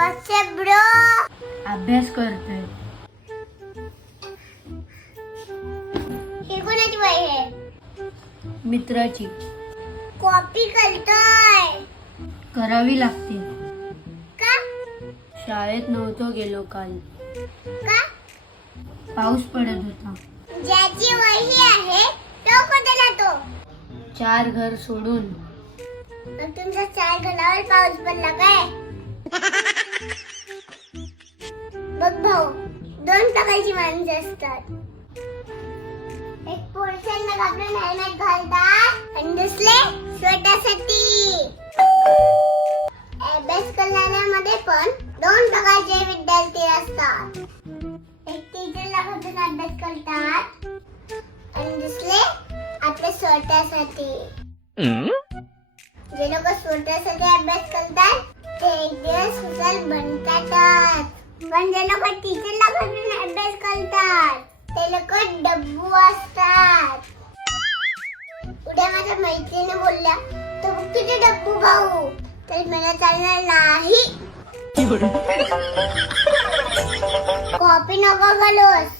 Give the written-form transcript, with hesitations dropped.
WhatsApp bro. अभ्यास करतोय. हे कोणाची वही आहे? मित्राची. कॉपी करतोय. करावी लागते. का? शाळेत नव्हतो गेलो काल. का? पाऊस पडत होता. ज्याची वही आहे तो कुठे जातो? 4 घर सोडून. मग तुमच्या 4 घरावर पाऊस पडला काय? बघ भाऊ, 2 प्रकारची माणसं असतात. एक पोलिसांना घाबरून हेल्मेट घालतात आणि दुसरे स्वतःसाठी. अभ्यास करणाऱ्यामध्ये पण 2 प्रकारचे विद्यार्थी असतात. एक टीचरला घाबरून अभ्यास करतात आणि दुसरे आपल्या स्वतःसाठी. जे लोक स्वतःसाठी अभ्यास करतात ते एक दिवस हुशार बनतातच. पण जे लोक टीचरला घाबरून अभ्यास करतात ते लोक डब्बू असतात. उद्या माझ्या मैत्रिणी बोलल्या तर बघ तुझे डब्बू भाऊ, तर मला चालणार नाही. कॉपी नको घालूस.